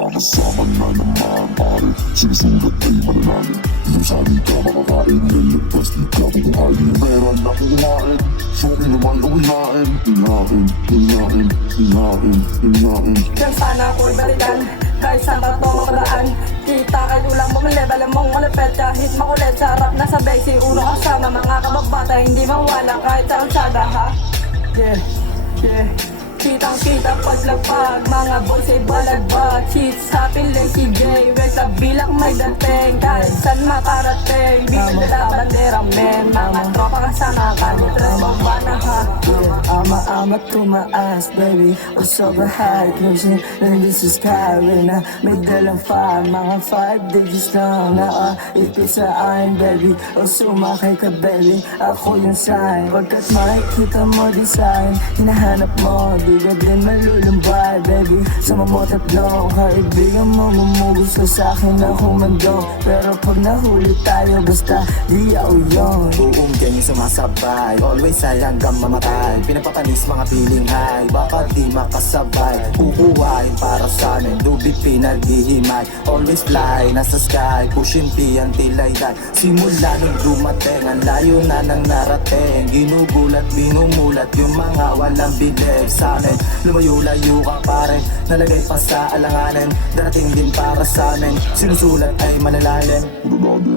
Sama-sama na naman pare, sinusulat ay mananalo. Dito sa di ka makakain, lalagpas di ka bubuhayin. Pera na kukuhain, suki naman uwihain. Hinain. Yan sana ako'y balikan, kahit saan pa ito mapadaan. Kita kayo lang bumili, bala mong malapit. Kahit makulit sa harap na sabay, si uno kasama mga kabagbata. Hindi mawala kahit sa kalsada ha. Yeah. Kitang-kita paglagpag, mga boys ay balagbag. Cheats, happy, lazy, gay, wag sa bilang may dating. Kahit saan makarating, bibigla bandera men. Mga tropa kasama, kalitres magbana ha. Ama tumaas baby, o sobrang high. Cruising in this is sky, na may dalang fire. Mga 5 digits lang na ipit sa akin baby. O sumakay ka baby, ako yung sign. Pagkat makikita mo design, hinahanap mo, di ka din malulumbay baby. Sama mo tatlo, kaibigan mo mumugos ka sa'kin na humando. Pero pag nahuli tayo, basta di ako yun. Buong gang yung sumasabay, always ay hanggang mamatay. Pinapapanis mga feeling high, baka di makasabay. Kukuhain para sa amin, dubi pinaghihimay. Always fly, nasa sky, pushing P until I die. Simula nung dumating, ang layo na nang narating. Ginugulat, binumulat yung mga walang bilig sa amin. Lumayo-layo ka pare, nalagay pa sa alanganin. Darating din para sa amin, sinusulat ay manalalim. Mananalo.